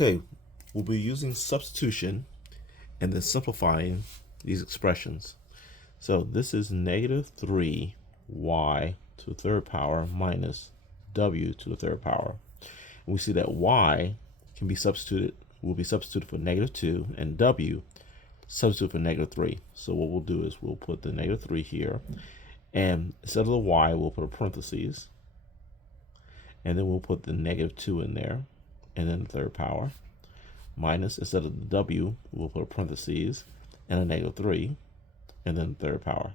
Okay, we'll be using substitution and then simplifying these expressions. So this is negative 3y to the third power minus w to the third power. And we see that y will be substituted for negative 2, and w substitute for negative 3. So what we'll do is we'll put the negative 3 here, and instead of the y, we'll put a parentheses, and then we'll put the negative 2 in there, and then the third power, minus, instead of the w, we'll put a parentheses and a negative 3, and then the third power.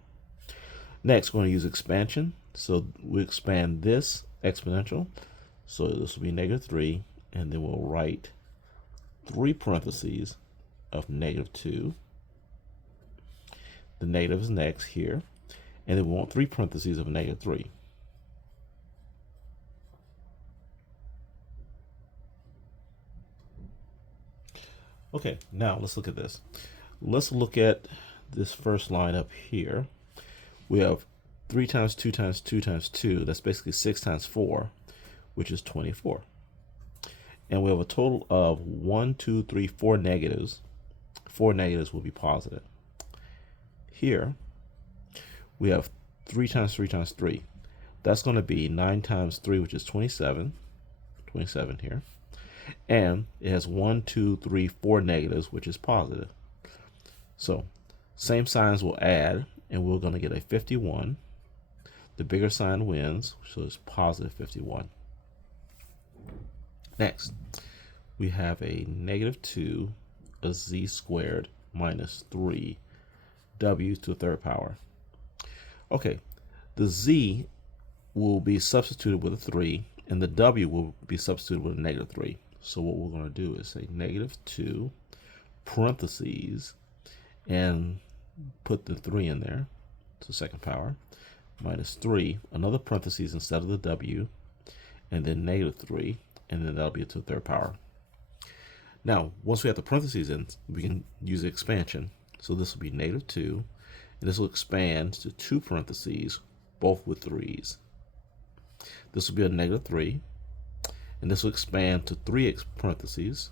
Next, we're going to use expansion. So we expand this exponential. So this will be negative 3, and then we'll write 3 parentheses of negative 2. The negative is next here, and then we want 3 parentheses of negative 3. Okay, now let's look at this. Let's look at this first line up here. We have 3 times 2 times 2 times 2. That's basically 6 times 4, which is 24. And we have a total of 1, 2, 3, 4 negatives. 4 negatives will be positive. Here, we have 3 times 3 times 3. That's going to be 9 times 3, which is 27. 27 here. And it has 1, 2, 3, 4 negatives, which is positive. So, same signs will add, and we're going to get a 51. The bigger sign wins, so it's positive 51. Next, we have a negative 2, a z squared minus 3, w to the third power. Okay, the z will be substituted with a 3, and the w will be substituted with a negative 3. So what we're going to do is say negative 2 parentheses and put the 3 in there to the second power, minus 3, another parentheses instead of the w, and then negative 3, and then that'll be to the third power. Now, once we have the parentheses in, we can use the expansion. So this will be negative 2, and this will expand to 2 parentheses, both with 3's. This will be a negative 3, and this will expand to 3 parentheses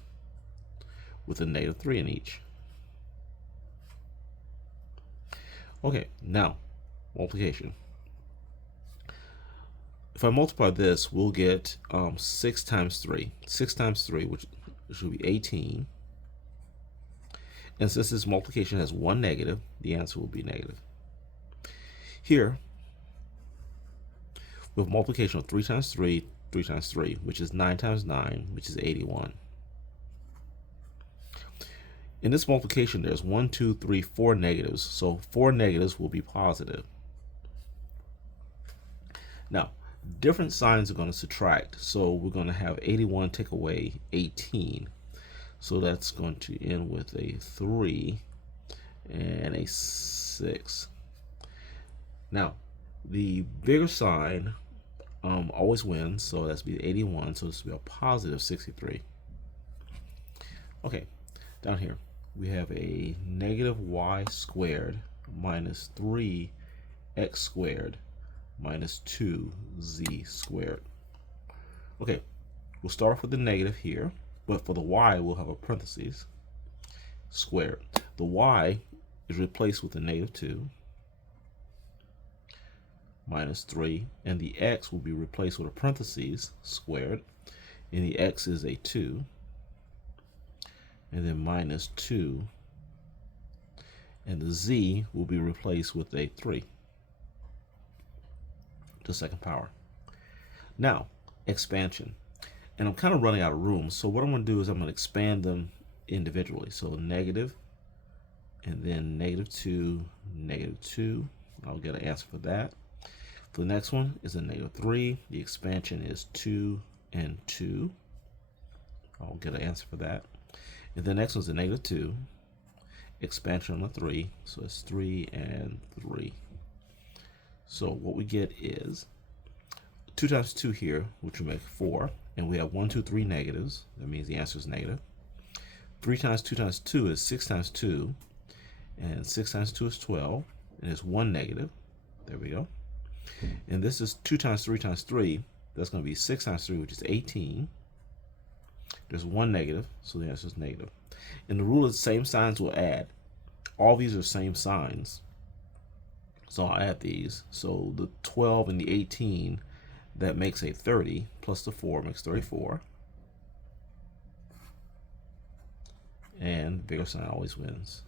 with a negative 3 in each. Okay, now, multiplication. If I multiply this, we'll get 6 times 3. 6 times 3, which will be 18. And since this multiplication has one negative, the answer will be negative. Here, we have multiplication of 3 times 3, 3 times 3, which is 9 times 9, which is 81. In this multiplication, there's 1, 2, 3, 4 negatives, so 4 negatives will be positive. Now, different signs are going to subtract, so we're going to have 81 take away 18. So that's going to end with a 3 and a 6. Now, the bigger sign always wins, so that's be 81, so this will be a positive 63. Okay, down here we have a negative y squared minus 3x squared minus 2z squared. Okay, we'll start off with the negative here, but for the y we'll have a parentheses squared. The y is replaced with a negative 2 minus 3, and the x will be replaced with a parentheses squared, and the x is a 2, and then minus 2, and the z will be replaced with a 3 to the second power. Now, expansion. And I'm kind of running out of room, so what I'm going to do is I'm going to expand them individually. So negative, and then negative 2, negative 2. I'll get an answer for that. For the next one is a negative 3. The expansion is 2 and 2. I'll get an answer for that. And the next one's a negative 2. Expansion on the 3. So it's 3 and 3. So what we get is 2 times 2 here, which will make 4. And we have 1, 2, 3 negatives. That means the answer is negative. 3 times 2 times 2 is 6 times 2. And 6 times 2 is 12. And it's 1 negative. There we go. And this is 2 times 3 times 3. That's going to be 6 times 3, which is 18. There's one negative, so the answer is negative. In the rule of the same signs, we'll add. All these are same signs, so I'll add these. So the 12 and the 18, that makes a 30, plus the 4 makes 34. And bigger sign always wins.